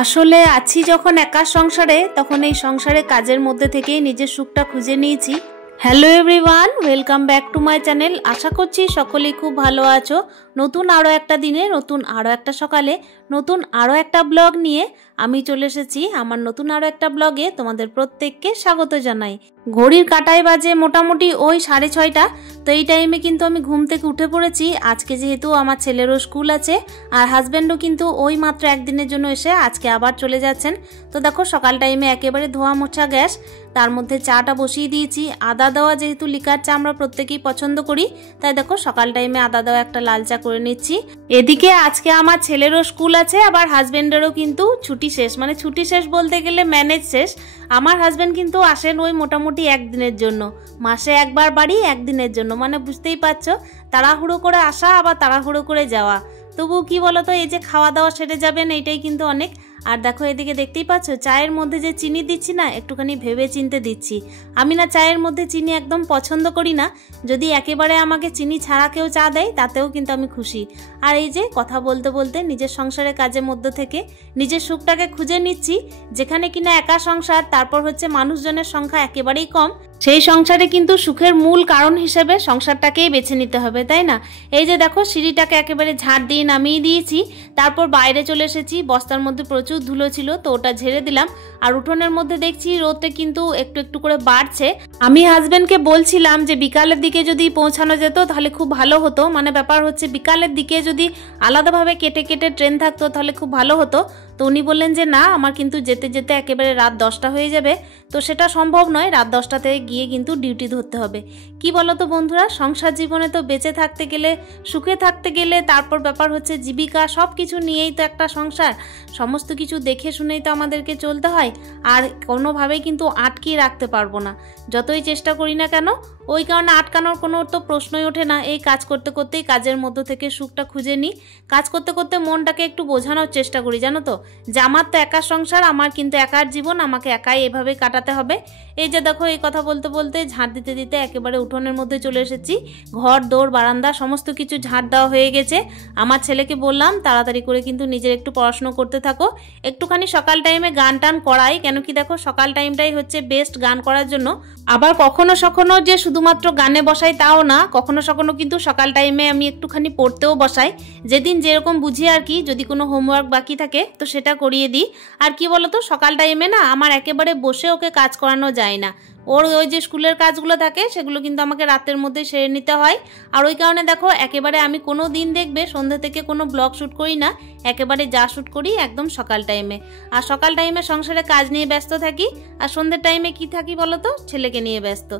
আসলে আছি যখন একা সংসারে, তখন এই সংসারে কাজের মধ্যে থেকেই নিজের সুখটা খুঁজে নিয়েছি। Hello everyone, welcome back to my channel. আশা করছি সকলেই খুব ভালো আছো। নতুন আরও একটা দিনে, নতুন আরও একটা সকালে, নতুন আরও একটা ব্লগ নিয়ে আমি চলে এসেছি। আমার নতুন আরও একটা ব্লগে তোমাদের প্রত্যেককে স্বাগত জানাই। ঘড়ির কাঁটায় বাজে মোটামুটি ওই 6:30। তো এই টাইমে কিন্তু আমি ঘুম থেকে উঠে পড়েছি। আজকে যেহেতু আমার ছেলেরও স্কুল আছে, আর হাজব্যান্ডও কিন্তু ওই মাত্র একদিনের জন্য এসে আজকে আবার চলে যাচ্ছেন। তো দেখো সকাল টাইমে একেবারে ধোয়া মোছা গ্যাস, তার মধ্যে চাটা বসিয়ে দিয়েছি। আদা দেওয়া, যেহেতু লিকার চা আমরা প্রত্যেকেই পছন্দ করি, তাই দেখো সকাল টাইমে আদা দেওয়া একটা লাল চা করে নিচ্ছি। এদিকে আজকে আমার ছেলেরও স্কুল আছে, আবার হাজব্যান্ডেরও কিন্তু ছুটি শেষ, মানে ছুটি শেষ বলতে গেলে ম্যানেজ শেষ। আমার হাজব্যান্ড কিন্তু আসেন ওই মোটামুটি একদিনের জন্য, মাসে একবার বাড়ি, একদিনের জন্য, মানে বুঝতেই পারছো তাড়াহুড়ো করে আসা আবার তাড়াহুড়ো করে যাওয়া। তবু কি বলতো, এই যে খাওয়া দাওয়া সেরে যাবেন এইটাই কিন্তু অনেক। আর দেখো এদিকে দেখতেই পাচ্ছ চায়ের মধ্যে যে চিনি দিচ্ছি না, একটুখানি ভেবে চিনতে দিচ্ছি। আমি না চায়ের মধ্যে চিনি একদম পছন্দ করি না, যদি একেবারে আমাকে চিনি ছাড়া কেউ চা দেয় তাতেও কিন্তু আমি খুশি। আর এই যে কথা বলতে বলতে নিজের সংসারের কাজের মধ্যে থেকে নিজের সুখটাকে খুঁজে নিচ্ছি। যেখানে কিনা একা সংসার, তারপর হচ্ছে মানুষজনের সংখ্যা একেবারেই কম, সেই সংসারে কিন্তু সুখের মূল কারণ হিসেবে সংসারটাকেই বেছে নিতে হবে, তাই না? এই যে দেখো সিঁড়িটাকে একেবারে ঝাড় দিয়ে নামিয়ে দিয়েছি, তারপর বাইরে চলে এসেছি। বস্তার মধ্যে প্রচুর ধুলো ছিল, তো ওটা ঝেড়ে দিলাম। আর উঠোনের মধ্যে দেখছি রোদটা কিন্তু একটু একটু করে বাড়ছে। আমি হাজবেন্ডকে বলছিলাম যে বিকালের দিকে যদি পৌঁছানো যেত তাহলে খুব ভালো হতো, মানে ব্যাপার হচ্ছে বিকালের দিকে যদি আলাদাভাবে কেটে কেটে ট্রেন থাকতো তাহলে খুব ভালো হতো। তো উনি বললেন যে না, আমার কিন্তু যেতে যেতে একেবারে রাত 10টা হয়ে যাবে, তো সেটা সম্ভব নয়, রাত 10টাতে গিয়ে কিন্তু ডিউটি ধরতে হবে। কি বলো তো বন্ধুরা, সংসার জীবনে তো বেঁচে থাকতে গেলে, সুখে থাকতে গেলে, তারপর ব্যাপার হচ্ছে জীবিকা, সব কিছু নিয়েই তো একটা সংসার, সমস্ত কিছু দেখে শুনেই তো আমাদেরকে চলতে হয়। আর কোনোভাবেই কিন্তু আটকিয়ে রাখতে পারবো না, যতই চেষ্টা করি না কেন। ওই কারণে আটকানোর কোনো তো প্রশ্নই ওঠে না। এই কাজ করতে করতেই কাজের মধ্য থেকে সুখটা খুঁজে নিই। কাজ করতে করতে মনটাকে একটু বোঝানোর চেষ্টা করি, জানো তো, যে আমার তো একার সংসার, আমার কিন্তু একার জীবন, আমাকে একাই এভাবে কাটাতে হবে। এই যে দেখো এই কথা বলতে বলতে ঝাড় দিতে দিতে একেবারে উঠোনের মধ্যে চলে এসেছি। ঘর দৌড় বারান্দা সমস্ত কিছু ঝাড় দেওয়া হয়ে গেছে। আমার ছেলেকে বললাম তাড়াতাড়ি করে কিন্তু নিজের একটু পড়াশুনো করতে থাকো, একটুখানি সকাল টাইমে গান টান করাই, কেন কি দেখো সকাল টাইমটাই হচ্ছে বেস্ট গান করার জন্য। আবার কখনো সখনো যে শুধুমাত্র গানে বসাই তাও না, কখনো সখনো কিন্তু সকাল টাইমে আমি একটুখানি পড়তেও বসাই, যেদিন যেরকম বুঝি আর কি। যদি কোনো হোমওয়ার্ক বাকি থাকে তো সেটা করিয়ে দিই। আর কি বলতো, সকাল টাইমে না আমার একেবারে বসে ওকে কাজ করানো যায় না। ওর ওই যে স্কুলের কাজগুলো থাকে সেগুলো কিন্তু আমাকে রাতের মধ্যে সেরে নিতে হয়। আর ওই কারণে দেখো একেবারে আমি কোনো দিন দেখবে সন্ধ্যে থেকে কোনো ব্লগ শ্যুট করি না, একেবারে যা শ্যুট করি একদম সকাল টাইমে। আর সকাল টাইমে সংসারে কাজ নিয়ে ব্যস্ত থাকি, আর সন্ধ্যের টাইমে কি থাকি বলতো, ছেলেকে নিয়ে ব্যস্ত।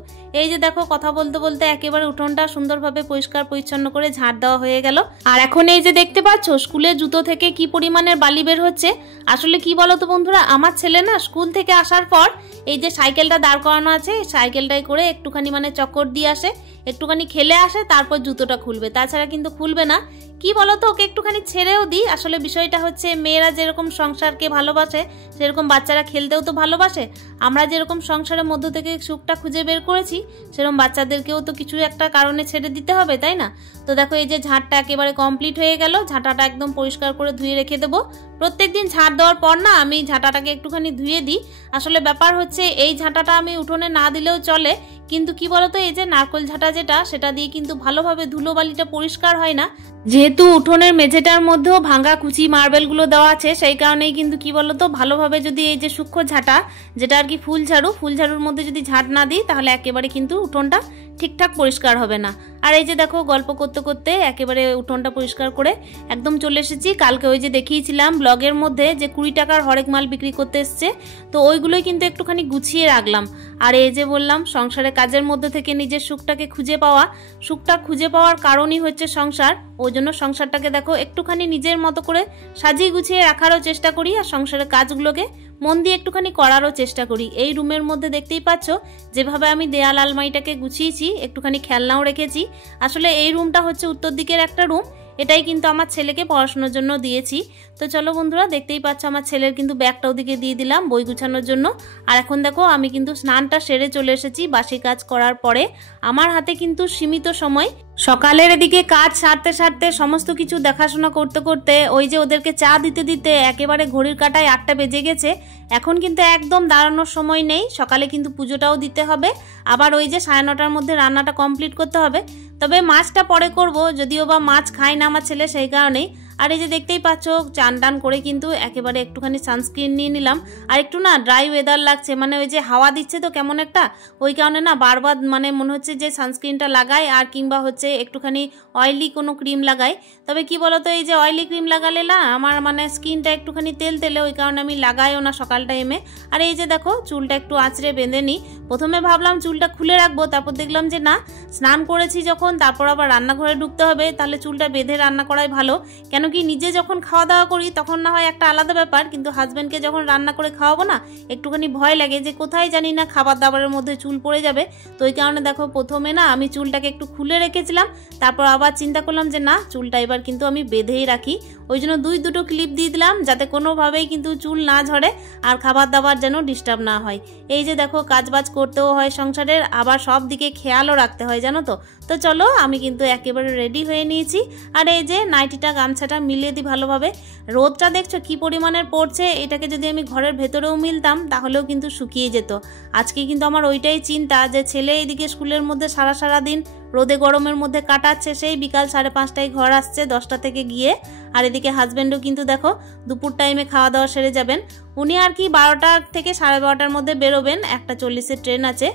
এই যে দেখো কথা বলতে বলতে একেবারে উঠোনটা সুন্দরভাবে পরিষ্কার পরিচ্ছন্ন করে ঝাড় দেওয়া হয়ে গেল। আর এখন এই যে দেখতে পাচ্ছ স্কুলের জুতো থেকে কি পরিমাণের বালি বের হচ্ছে। আসলে কি বলতো বন্ধুরা, আমার ছেলে না স্কুল থেকে আসার পর এই যে সাইকেলটা দাঁড় করানো আছে, সাইকেলটাই করে একটুখানি মানে চক্কর দিয়ে আসে, একটুখানি খেলে আসে, তারপর জুতোটা খুলবে, তাছাড়া কিন্তু খুলবে না। কি বলতো, ওকে একটুখানি ছেড়েও দিই। আসলে বিষয়টা হচ্ছে মেয়েরা যেরকম সংসারকে ভালোবাসে সেরকম বাচ্চারা খেলতেও তো ভালোবাসে। আমরা যেরকম সংসারের মধ্য থেকে সুখটা খুঁজে বের করেছি, সেরকম বাচ্চাদেরকেও তো কিছু একটা কারণে ছেড়ে দিতে হবে, তাই না? তো দেখো এই যে ঝাড়টা একেবারে কমপ্লিট হয়ে গেল, ঝাঁটাটা একদম পরিষ্কার করে ধুয়ে রেখে দেবো। প্রত্যেকদিন ঝাড় দেওয়ার পর না আমি ঝাঁটাটাকে একটুখানি ধুয়ে দিই। আসলে ব্যাপার হচ্ছে এই ঝাঁটাটা আমি উঠোনে না দিলেও চলে, কিন্তু কি বলতো, এই যে নারকেল ঝাঁটা যেটা, সেটা দিয়ে কিন্তু ভালোভাবে ধুলোবালিটা পরিষ্কার হয় না। যেহেতু উঠোনের মেঝেটার মধ্যেও ভাঙা কুচি মার্বেলগুলো দেওয়া আছে, সেই কারণেই কিন্তু কি বলতো, ভালোভাবে যদি এই যে সূক্ষ্ম ঝাঁটা, যেটা আর কি ফুল ঝাড়ুর মধ্যে যদি ঝাঁট না দিই তাহলে একেবারে কিন্তু উঠোনটা ঠিকঠাক পরিষ্কার হবে না। আর এই যে দেখো গল্প করতে করতে একেবারে উঠোনটা পরিষ্কার করে একদম চলে এসেছি। কালকে ওই যে দেখিয়েছিলাম ব্লগের মধ্যে যে 20 টাকার হরেক মাল বিক্রি করতে এসছে, তো ওইগুলোই কিন্তু একটুখানি গুছিয়ে রাখলাম। আর এই যে বললাম সংসারে কাজের মধ্যে থেকে নিজের সুখটাকে খুঁজে পাওয়া, সুখটা খুঁজে পাওয়ার কারণই হচ্ছে সংসার। ওই জন্য সংসারটাকে দেখো একটুখানি নিজের মতো করে সাজিয়ে গুছিয়ে রাখারও চেষ্টা করি, আর সংসারের কাজগুলোকে মন দিয়ে একটুখানি করারও চেষ্টা করি। এই রুমের মধ্যে দেখতেই পাচ্ছ যেভাবে আমি দেয়াল আলমারিটাকে গুছিয়েছি, একটুখানি খেলনাও রেখেছি। আসলে এই রুমটা হচ্ছে উত্তর দিকের একটা রুম, এটাই কিন্তু আমার ছেলেকে পড়াশোনার জন্য দিয়েছি। তো চলো বন্ধুরা, দেখতেই পাচ্ছ আমার ছেলের কিন্তু ব্যাগটা ওদিকে দিয়ে দিলাম বই গুছানোর জন্য। আর এখন দেখো আমি কিন্তু স্নানটা সেরে চলে এসেছি বাসি কাজ করার পরে। আমার হাতে কিন্তু সীমিত সময়, সকালের এদিকে কাজ সারতে সারতে সমস্ত কিছু দেখাশোনা করতে করতে ওই যে ওদেরকে চা দিতে দিতে একেবারে ঘড়ির কাঁটায় 8টা বেজে গেছে। এখন কিন্তু একদম দাঁড়ানোর সময় নেই, সকালে কিন্তু পুজোটাও দিতে হবে, আবার ওই যে 9:30টার মধ্যে রান্নাটা কমপ্লিট করতে হবে। তবে মাছটা পরে করব, যদিও বা মাছ খায় না আমার ছেলে, সেই কারণেই। আর এই যে দেখতেই পাচ্ছ চান টান করে কিন্তু একেবারে একটুখানি সানস্ক্রিন নিয়ে নিলাম। আর একটু না ড্রাই ওয়েদার লাগছে, মানে ওই যে হাওয়া দিচ্ছে তো কেমন একটা, ওই কারণে না বারবার মানে মনে হচ্ছে যে সানস্ক্রিনটা লাগাই, আর কিংবা হচ্ছে একটুখানি অয়েলি কোনো ক্রিম লাগাই। তবে কি বলতো, এই যে অয়েলি ক্রিম লাগালে না আমার মানে স্কিনটা একটুখানি তেল তেলে, ওই কারণে আমি লাগাইও না সকাল টাইমে। আর এই যে দেখো চুলটা একটু আঁচড়ে বেঁধে নিই। প্রথমে ভাবলাম চুলটা খুলে রাখবো, তারপর দেখলাম যে না, স্নান করেছি যখন, তারপর আবার রান্নাঘরে ঢুকতে হবে, তাহলে চুলটা বেঁধে রান্না করাই ভালো। কেন কি নিজে যখন খাওয়া দাওয়া করি তখন না হয় একটা আলাদা ব্যাপার, কিন্তু হাজব্যান্ডকে যখন রান্না করে খাওয়াবো না, একটুখানি ভয় লাগে যে কোথায় জানি না খাবার দাবারের মধ্যে চুল পড়ে যাবে। তো ওই কারণে দেখো প্রথমে না আমি চুলটাকে একটু খুলে রেখেছিলাম, তারপর আবার চিন্তা করলাম যে না, চুলটা এবার কিন্তু আমি বেঁধেই রাখি। ওই জন্য দুটো ক্লিপ দিয়ে দিলাম, যাতে কোনোভাবেই কিন্তু চুল না ঝরে আর খাবার দাবার যেন ডিস্টার্ব না হয়। এই যে দেখো কাজবাজ করতেও হয় সংসারের, আবার সব দিকে খেয়ালও রাখতে হয়, জানো তো। তো চলো আমি কিন্তু একেবারে রেডি হয়ে নিয়েছি। আর এই যে নাইটিটা গামছাটা মিলিয়ে দিই ভালোভাবে। রোদটা দেখছো কি পরিমাণের পড়ছে, এটাকে যদি আমি ঘরের ভেতরেও মিলতাম তাহলেও কিন্তু শুকিয়ে যেত। আজকে কিন্তু আমার ওইটাই চিন্তা যে ছেলে এইদিকে স্কুলের মধ্যে সারা দিন রোদে গরমের মধ্যে কাটাচ্ছে, সেই বিকাল 5:30টায় ঘর আসছে 10টা থেকে গিয়ে। আর এদিকে হাজব্যান্ডও কিন্তু দেখো দুপুর টাইমে খাওয়া দাওয়া সেরে যাবেন। উনি আর কি 12টা থেকে 12:30টার মধ্যে বেরোবেন, 1:40-এর ট্রেন আছে।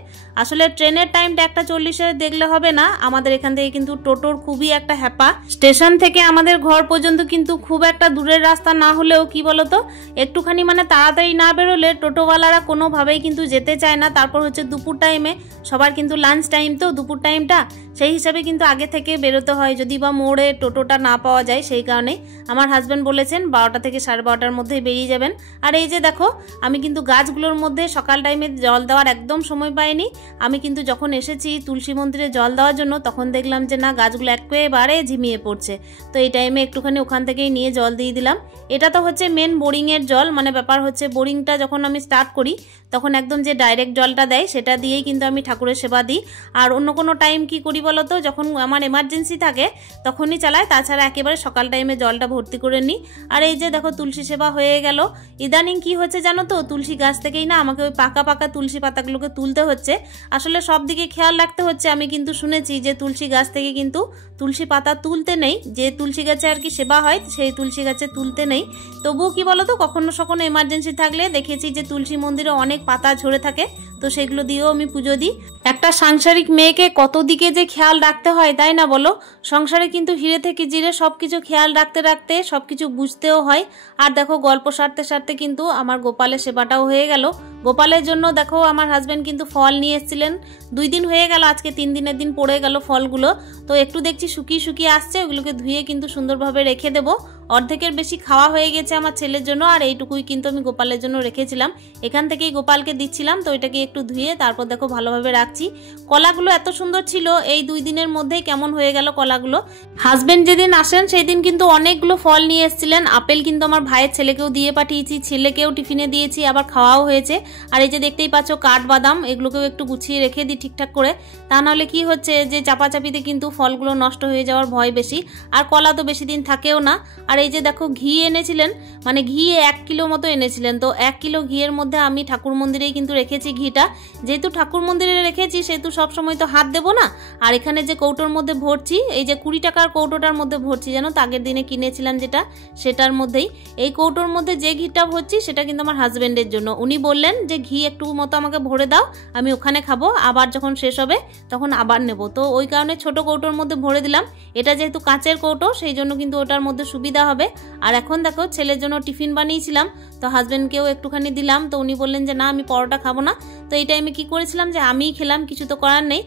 আসলে ট্রেনের টাইমটা 1:40-এ দেখলে হবে না, আমাদের এখান থেকে কিন্তু টোটোর খুবই একটা হ্যাপা। স্টেশন থেকে আমাদের ঘর পর্যন্ত কিন্তু খুব একটা দূরের রাস্তা না হলেও কি বলতো, একটুখানি মানে তাড়াতাড়ি না বেরোলে টোটোওয়ালারা কোনোভাবেই কিন্তু যেতে চায় না। তারপর হচ্ছে দুপুর টাইমে সবার কিন্তু লাঞ্চ টাইম, তো দুপুর টাইমটা সেই হিসাবে কিন্তু আগে থেকে বেরোতে হয়, যদি বা মোড়ে টোটোটা না পাওয়া যায়। সেই কারণেই আমার হাজব্যান্ড বলেছেন 12টা থেকে 12:30টার মধ্যেই বেরিয়ে যাবেন। আর এই যে দেখো আমি কিন্তু গাছগুলোর মধ্যে সকাল টাইমে জল দেওয়ার একদম সময় পাইনি। আমি কিন্তু যখন এসেছি তুলসী মন্দিরে জল দেওয়ার জন্য, তখন দেখলাম যে না, গাছগুলো একেবারে ঝিমিয়ে পড়ছে। তো এই টাইমে একটুখানি ওখান থেকেই নিয়ে জল দিয়ে দিলাম। এটা তো হচ্ছে মেন বোরিংয়ের জল, মানে ব্যাপার হচ্ছে বোরিংটা যখন আমি স্টার্ট করি তখন একদম যে ডাইরেক্ট জলটা দেয় সেটা দিয়েই কিন্তু আমি ঠাকুরের সেবা দিই। আর অন্য কোনো টাইম কি করি বলতো, যখন আমার এমার্জেন্সি থাকে তখনই চালাই, তাছাড়া একেবারে সকাল টাইমে জলটা ভর্তি করে নিই। আর এই যে দেখো তুলসী সেবা হয়ে গেল। ইদানিং কি হচ্ছে জানো তো, তুলসী গাছ থেকেই না আমাকে ওই পাকা পাকা তুলসী পাতাগুলোকে তুলতে হচ্ছে। আসলে সব দিকে খেয়াল রাখতে হচ্ছে। আমি কিন্তু শুনেছি যে তুলসী গাছ থেকে কিন্তু তুলসী পাতা তুলতে নেই, যে তুলসী গাছে আর কি সেবা হয় সেই তুলসী গাছে তুলতে নেই। তবুও কি বলতো, কখনো কখনো এমার্জেন্সি থাকলে দেখেছি যে তুলসী মন্দিরে অনেক পাতা ঝরে থাকে, তো সেগুলো দিয়েও আমি পুজো দিই। একটা সাংসারিক মেয়েকে কত দিকে যে খেয়াল রাখতে হয়, তাই না বলো। সংসারে কিন্তু হিরে থেকে জিরে সবকিছু খেয়াল রাখতে রাখতে সবকিছু বুঝতেও হয়। আর দেখো গল্প সারতে সারতে কিন্তু আমার গোপালের সেবাটাও হয়ে গেল। গোপালের জন্য দেখো আমার হাজবেন্ড কিন্তু ফল নিয়ে এসেছিলেন। 2 দিন হয়ে গেল, আজকে 3 দিনের দিন পড়ে গেল ফলগুলো। তো একটু দেখছি শুকিয়ে শুকিয়ে আসছে, ওগুলোকে ধুয়ে কিন্তু সুন্দরভাবে রেখে দেবো। অর্ধেকের বেশি খাওয়া হয়ে গেছে আমার ছেলের জন্য, আর এইটুকুই কিন্তু আমি গোপালের জন্য রেখেছিলাম। এখান থেকেই গোপালকে দিচ্ছিলাম, তো এটাকে একটু ধুয়ে তারপর দেখো ভালোভাবে রাখছি। কলাগুলো এত সুন্দর ছিল, এই 2 দিনের মধ্যেই কেমন হয়ে গেল কলাগুলো। হাজবেন্ড যেদিন আসেন সেই দিন কিন্তু অনেকগুলো ফল নিয়ে এসেছিলেন। আপেল কিন্তু আমার ভাইয়ের ছেলেকেও দিয়ে পাঠিয়েছি, ছেলেকেও টিফিনে দিয়েছি, আবার খাওয়াও হয়েছে। আর এই যে দেখতেই পাচ্ছ কাঠবাদাম, এগুলোকেও একটু গুছিয়ে রেখে দিই ঠিকঠাক করে, তা নাহলে কি হচ্ছে যে চাপাচাপিতে কিন্তু ফলগুলো নষ্ট হয়ে যাওয়ার ভয় বেশি। আর কলা তো বেশি দিন থাকেও না। আর এই যে দেখো ঘি এনেছিলেন, মানে ঘি 1 কিলো মতো এনেছিলেন। তো 1 কিলো ঘিয়ের মধ্যে আমি ঠাকুর মন্দিরেই কিন্তু রেখেছি ঘিটা। যেহেতু ঠাকুর মন্দিরে রেখেছি সেহেতু সবসময় তো হাত দেবো না। আর এখানে যে কৌটোর মধ্যে ভরছি, এই যে 20 টাকার কৌটোটার মধ্যে ভরছি, জানো তো আগের দিনে কিনেছিলাম যেটা, সেটার মধ্যেই। এই কৌটোর মধ্যে যে ঘিটা ভরছি সেটা কিন্তু আমার হাজবেন্ডের জন্য। উনি বললেন যে ঘি একটু মতো আমাকে ভরে দাও, আমি ওখানে খাবো, আবার যখন শেষ হবে তখন আবার নেব। তো ওই কারণে ছোট কৌটোর মধ্যে ভরে দিলাম। এটা যেহেতু কাঁচের কৌটো সেই জন্য কিন্তু ওটার মধ্যে সুবিধা হবে। আর এখন দেখো ছেলের জন্য টিফিন বানিয়েছিলাম, তো হাজবেন্ডকেও একটুখানি দিলাম। তো উনি বললেন যে না, আমি পরোটা খাবো না। তো এই টাইমে কি করেছিলাম যে আমিই খেলাম, কিছু তো করার নেই।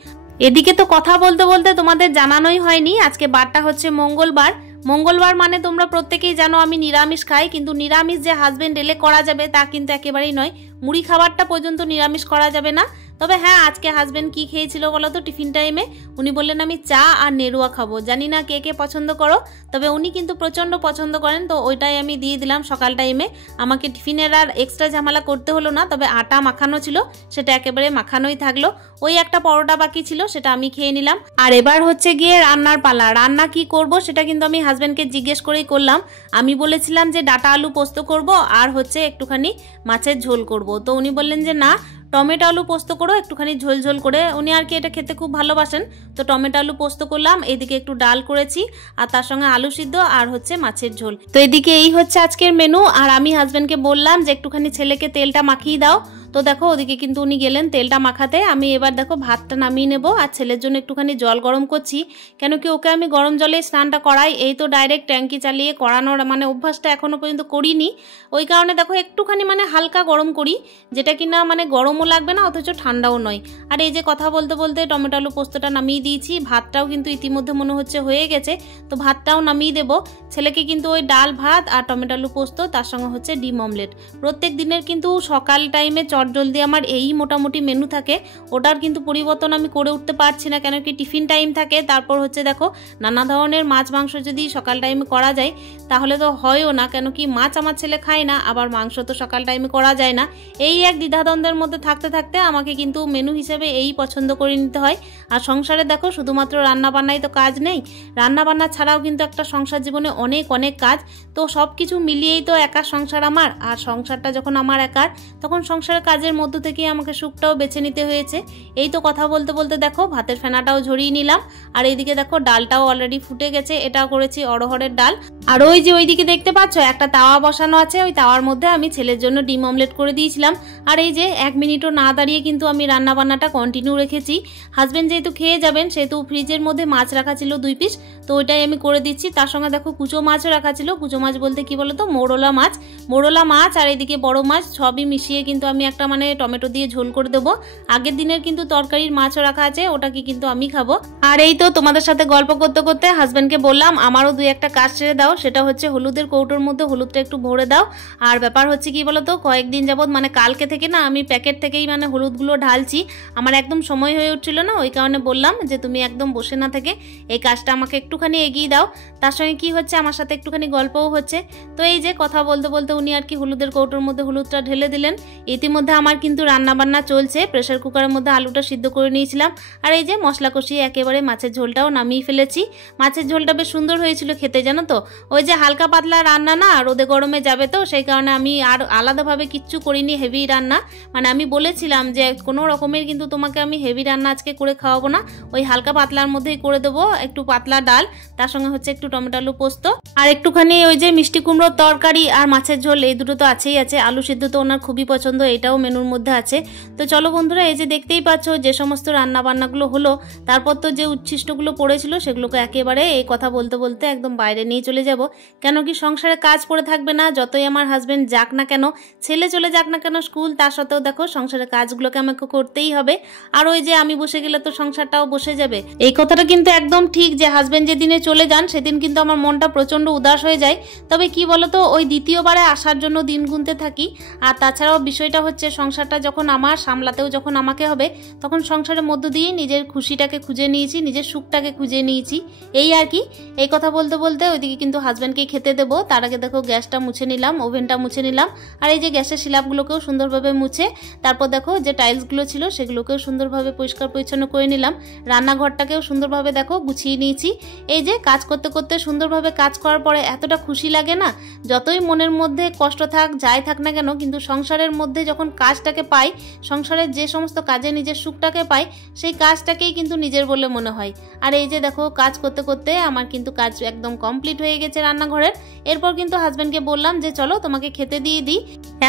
এদিকে তো কথা বলতে বলতে তোমাদের জানানোই হয়নি, আজকে বারটা হচ্ছে মঙ্গলবার। মঙ্গলবার মানে তোমরা প্রত্যেকেই জানো আমি নিরামিষ খাই, কিন্তু নিরামিষ যে হাজবেন্ড এলে করা যাবে তা কিন্তু একেবারেই নয়। মুড়ি খাবারটা পর্যন্ত নিরামিষ করা যাবে না। তবে হ্যাঁ, আজকে হাজবেন্ড কি খেয়েছিল বলো তো টিফিন টাইমে? উনি বললেন আমি চা আর নেরুয়া খাবো। জানি না কে কে পছন্দ করো, তবে উনি কিন্তু প্রচণ্ড পছন্দ করেন, তো ওইটাই আমি দিয়ে দিলাম সকাল টাইমে। আমাকে টিফিনের আর এক্সট্রা ঝামেলা করতে হলো না, তবে আটা মাখানো ছিল সেটা একেবারে মাখানোই থাকলো। ওই একটা পরোটা বাকি ছিল, সেটা আমি খেয়ে নিলাম। আর এবার হচ্ছে গিয়ে রান্নার পালা। রান্না কি করব সেটা কিন্তু আমি হাজবেন্ডকে জিজ্ঞেস করেই করলাম। আমি বলেছিলাম যে ডাটা আলু পোস্ত করব আর হচ্ছে একটুখানি মাছের ঝোল করব, তো উনি বললেন যে না, টমেটো আলু পোস্ত করো একটুখানি ঝোল ঝোল করে। উনি আর কি এটা খেতে খুব ভালোবাসেন, তো টমেটো আলু পোস্ত করলাম। এদিকে একটু ডাল করেছি আর তার সঙ্গে আলু সিদ্ধ আর হচ্ছে মাছের ঝোল। তো এদিকে এই হচ্ছে আজকের মেনু। আর আমি হাজবেন্ডকে বললাম যে একটুখানি ছেলেকে তেলটা মাখিয়ে দাও, তো দেখো ওদিকে কিন্তু উনি গেলেন তেলটা মাখাতে। আমি এবার দেখো ভাতটা নামিয়ে নেব আর ছেলের জন্য একটুখানি জল গরম করছি, কেন কি ওকে আমি গরম জলে স্নানটা করাই। এই তো ডাইরেক্ট ট্যাঙ্কি চালিয়ে করানোর মানে অভ্যাসটা এখনো পর্যন্ত করিনি, ওই কারণে দেখো একটুখানি মানে হালকা গরম করি, যেটা কিনা মানে গরমও লাগবে না অথচ ঠান্ডাও নয়। আর এই যে কথা বলতে বলতে টমেটো আলু পোস্তটা নামিয়ে দিয়েছি, ভাতটাও কিন্তু ইতিমধ্যে মনে হচ্ছে হয়ে গেছে, তো ভাতটাও নামিয়ে দেবো। ছেলেকে কিন্তু ওই ডাল ভাত আর টমেটো আলু পোস্ত, তার সঙ্গে হচ্ছে ডিম অমলেট। প্রত্যেক দিনের কিন্তু সকাল টাইমে চটজলদি আমার এই মোটামুটি মেনু থাকে, ওটার কিন্তু পরিবর্তন আমি করে উঠতে পারছি না, কেন কি টিফিন টাইম থাকে। তারপর হচ্ছে দেখো নানা ধরনের মাছ মাংস যদি সকাল টাইমে করা যায় তাহলে তো হয়ও না, কেন কি মাছ আমার ছেলে খায় না, আবার মাংস তো সকাল টাইমে করা যায় না। এই এক দ্বিধাদ্বন্দ্বের মধ্যে থাকতে থাকতে আমাকে কিন্তু মেনু হিসেবে এই পছন্দ করে নিতে হয়। আর সংসারে দেখো শুধুমাত্র রান্নাবান্নাই তো কাজ নেই, রান্নাবান্না ছাড়াও কিন্তু একটা সংসার জীবনে অনেক অনেক কাজ। তো সব কিছু মিলিয়েই তো একা সংসার আমার, আর সংসারটা যখন আমার একার তখন সংসারের কাজের মধ্য থেকে আমাকে সুখটাও বেছে নিতে হয়েছে। এই তো কথা বলতে বলতে দেখো ভাতের ফেনাটাও ঝরিয়ে নিলাম, আর এইদিকে দেখো ডালটাও অলরেডি ফুটে গেছে, এটাও করেছি অড়হরের ডাল। আর ওই যে ওইদিকে দেখতে পাচ্ছ একটা তাওয়া বসানো আছে, ওই তাওয়ার মধ্যে আমি ছেলের জন্য ডিম অমলেট করে দিয়েছিলাম। আর এই যে 1 মিনিটও না দাঁড়িয়ে কিন্তু আমি রান্না বান্নাটা কন্টিনিউ রেখেছি। হাজবেন্ড যেহেতু খেয়ে যাবেন সেহেতু ফ্রিজের মধ্যে মাছ রাখা ছিল 2 পিস, তো ওইটাই আমি করে দিচ্ছি। তার সঙ্গে দেখো কুচো মাছও রাখা ছিল। কুচো মাছ বলতে কি বলতো, মোরলা মাছ আর এদিকে বড় মাছ সবই মিশিয়ে কিন্তু আমি একটা মানে টমেটো দিয়ে ঝোল করে দেবো। আগের দিনের কিন্তু তরকারির মাছও রাখা আছে, ওটাকে কিন্তু আমি খাবো। আর এই তো তোমাদের সাথে গল্প করতে করতে হাজবেন্ডকে বললাম আমারও 2-1টা কাজ ছেড়ে দাও, সেটা হচ্ছে হলুদের কৌটোর মধ্যে হলুদটা একটু ভরে দাও। আর ব্যাপার হচ্ছে কি বলতো, কয়েকদিন যাবত মানে কালকে থেকে না আমি প্যাকেট থেকেই মানে হলুদগুলো ঢালছি, আমার একদম সময় হয়ে উঠছিল না, ওই কারণে বললাম যে তুমি একদম বসে না থেকে এই কাজটা আমাকে একটুখানি এগিয়ে দাও। তার সঙ্গে কি হচ্ছে, আমার সাথে একটুখানি গল্পও হচ্ছে। তো এই যে কথা বলতে বলতে উনি আর কি হলুদের কৌটোর মধ্যে হলুদটা ঢেলে দিলেন। ইতিমধ্যে আমার কিন্তু রান্না বান্না চলছে, প্রেসার কুকারের মধ্যে আলুটা সিদ্ধ করে নিয়েছিলাম। আর এই যে মশলা কষিয়ে একেবারে মাছের ঝোলটাও নামিয়ে ফেলেছি। মাছের ঝোলটা বেশ সুন্দর হয়েছিল খেতে, জানো তো। ওই যে হালকা পাতলা রান্না না, রোদে গরমে যাবে তো সেই কারণে আমি আর আলাদাভাবে কিচ্ছু করিনি হেভি রান্না। মানে আমি বলেছিলাম যে কোনো রকমের কিন্তু তোমাকে আমি হেভি রান্না আজকে করে খাওয়াবো না, ওই হালকা পাতলার মধ্যেই করে দেবো। একটু পাতলা ডাল, তার সঙ্গে হচ্ছে একটু টমেটো আলু পোস্ত আর একটুখানি ওই যে মিষ্টি কুমড়োর তরকারি আর মাছের ঝোল, এই দুটো তো আছেই আছে। আলু সিদ্ধ তো ওনার খুবই পছন্দ, এটাও মেনুর মধ্যে আছে। তো চলো বন্ধুরা, এই যে দেখতেই পাচ্ছ যে সমস্ত রান্না বান্নাগুলো হলো, তারপর তো যে উচ্ছিষ্টগুলো পড়েছিল সেগুলোকে একেবারে এই কথা বলতে বলতে একদম বাইরে নিয়ে চলে যাব। কেন কি সংসারে কাজ পড়ে থাকবে না, যতই আমার হাজবেন্ড যাক না কেন, ছেলে চলে যাক না কেন স্কুল, তার সত্ত্বেও দেখো সংসারের কাজগুলোকে আমাকে করতেই হবে। আর ওই যে আমি বসে গেলে তো সংসারটাও বসে যাবে। এই কথাটা কিন্তু একদম ঠিক যে হাজবেন্ড যেদিনে চলে যান সেদিন কিন্তু আমার মনটা প্রচন্ড উদাস হয়ে যায়। তবে কি বলতো, ওই দ্বিতীয়বারে আসার জন্য দিন গুনতে থাকি। আর তাছাড়াও বিষয়টা হচ্ছে সংসারটা যখন আমার সামলাতেও যখন আমাকে হবে, তখন সংসারের মধ্য দিয়ে নিজের খুশিটাকে খুঁজে নিয়েছি, নিজের সুখটাকে খুঁজে নিয়েছি, এই আর কি। এই কথা বলতে বলতে ওইদিকে কিন্তু হাজব্যান্ডকে খেতে দেবো। তার আগে দেখো গ্যাসটা মুছে নিলাম, ওভেনটা মুছে নিলাম, আর এই যে গ্যাসের শিলাপগুলোকেও সুন্দরভাবে মুছে, তারপর দেখো যে টাইলসগুলো ছিল সেগুলোকেও সুন্দরভাবে পরিষ্কার পরিচ্ছন্ন করে নিলাম। রান্নাঘরটাকেও সুন্দরভাবে দেখো গুছিয়ে নিয়েছি। এই যে কাজ করতে করতে সুন্দরভাবে কাজ করার পরে এতটা খুশি লাগে না, যতই মনের মধ্যে কষ্ট থাক যাই থাক না কেন, কিন্তু সংসারের মধ্যে যখন কাজটাকে পাই, সংসারের যে সমস্ত কাজে নিজের সুখটাকে পাই, সেই কাজটাকেই কিন্তু নিজের বলে মনে হয়। আর এই যে দেখো কাজ করতে করতে আমার কিন্তু কাজ একদম কমপ্লিট হয়ে গেছে রান্নাঘরের। এরপর কিন্তু হাজব্যান্ডকে বললাম যে চলো তোমাকে খেতে দিয়ে দিই।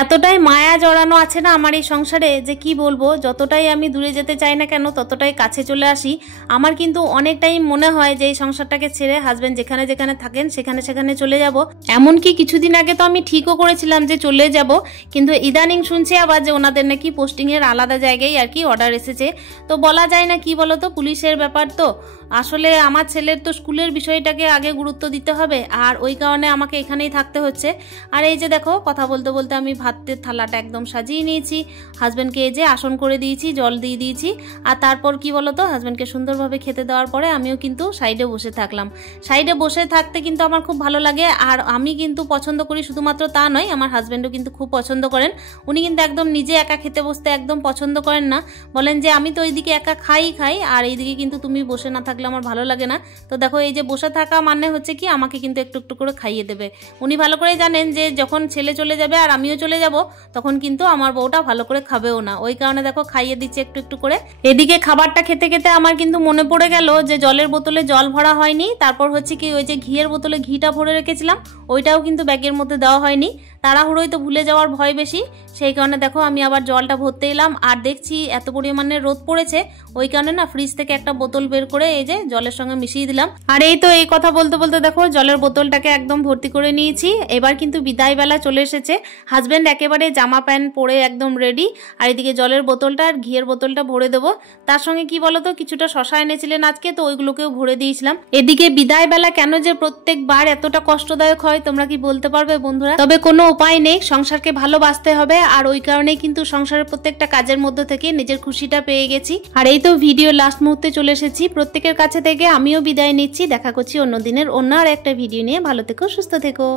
এতটাই মায়া জড়ানো আছে না আমার এই সংসারে যে কি বলবো, যতটাই আমি দূরে যেতে চাই না কেন ততটাই কাছে চলে আসি। আমার কিন্তু অনেকটাই মনে হয় যে এই সংসারটাকে ছেড়ে হাজব্যান্ড যেখানে যেখানে থাকেন সেখানে সেখানে চলে যাব। এমনকি কিছুদিন আগে তো আমি ঠিকও করেছিলাম যে চলে যাব, কিন্তু ইদানিং শুনছি আবার যে ওনাদের নাকি পোস্টিংয়ের আলাদা জায়গায় আর কি অর্ডার এসেছে। তো বলা যায় না, কি বলো তো, পুলিশের ব্যাপার তো আসলে আমার ছেলের তো স্কুলের বিষয়টাকে আগে গুরুত্ব দিতে হবে, আর ওই কারণে আমাকে এখানেই থাকতে হচ্ছে। আর এই যে দেখো কথা বলতে বলতে আমি ভাতের থালাটা একদম সাজিয়ে নিয়েছি, হাজব্যান্ডকে এই যে আসন করে দিয়েছি, জল দিয়ে দিয়েছি। আর তারপর কি বলো তো, হাজব্যান্ডকে সুন্দরভাবে খেতে দেওয়ার পরে আমিও কিন্তু সাইডে বসে থাকলাম। সাইডে বসে থাকতে কিন্তু আমার খুব ভালো লাগে, আর আমি কিন্তু পছন্দ করি, শুধুমাত্র তা নয় আমার হাজব্যান্ডও কিন্তু খুব পছন্দ করেন। উনি কিন্তু একদম নিজে একা খেতে বসতে একদম পছন্দ করেন না, বলেন যে আমি তো ওইদিকে একা খাই আর এইদিকে কিন্তু তুমি বসে না থাকলে আমার ভালো লাগে না। তো দেখো এই যে বসে থাকা মানে হচ্ছে কি আমাকে কিন্তু একটু একটু করে খাইয়ে দেবে। উনি ভালো করে জানেন যে যখন ছেলে চলে যাবে আর আমিও চলে যাব তখন কিন্তু আমার বউটা ভালো করে খাবেও না, ওই কারণে দেখো খাইয়ে দিচ্ছে একটু একটু করে। এদিকে খাবারটা খেতে খেতে আমার কিন্তু মনে পড়ে গেল যে জলের বোতলে জল ভরা হয়নি, তারপর হচ্ছে কি ওই যে ঘিয়ের বোতলে ঘিটা ভরে রেখেছিলাম ওইটাও কিন্তু ব্যাগের মধ্যে দেওয়া হয়নি। তাড়াহুড়োই তো ভুলে যাওয়ার ভয় বেশি, সেই কারণে দেখো আমি আবার জলটা ভরতে এলাম। আর দেখছি এত পরিমাণে রোদ পড়েছে, ওই কারণে না ফ্রিজ থেকে একটা বোতল বের করে এই যে জলের সঙ্গে মিশিয়ে দিলাম। আর এই তো এই কথা বলতে বলতে দেখো জলের বোতলটাকে একদম ভর্তি করে নিয়েছি। এবার কিন্তু বিদায় বেলা চলে এসেছে, হাজব্যান্ড একেবারে জামা প্যান্ট পরে একদম রেডি, আর এদিকে জলের বোতলটা আর ঘিয়ের বোতলটা ভরে দেবো। তার সঙ্গে কি বলতো কিছুটা শশা এনেছিলেন আজকে, তো ওইগুলোকেও ভরে দিয়েছিলাম। এদিকে বিদায় বেলা কেন যে প্রত্যেকবার এতটা কষ্টদায়ক হয় তোমরা কি বলতে পারবে বন্ধুরা? তবে কোনো উপায় নেই, সংসারকে ভালোবাসতে হবে, আর ওই কারণেই কিন্তু সংসারের প্রত্যেকটা কাজের মধ্যে থেকে নিজের খুশিটা পেয়ে গেছি। আর এই তো ভিডিও লাস্ট মুহূর্তে চলে এসেছি, প্রত্যেকের কাছে থেকে আমিও বিদায় নিচ্ছি। দেখা করছি অন্য দিনের অন্য আর একটা ভিডিও নিয়ে। ভালো থেকো, সুস্থ থেকো।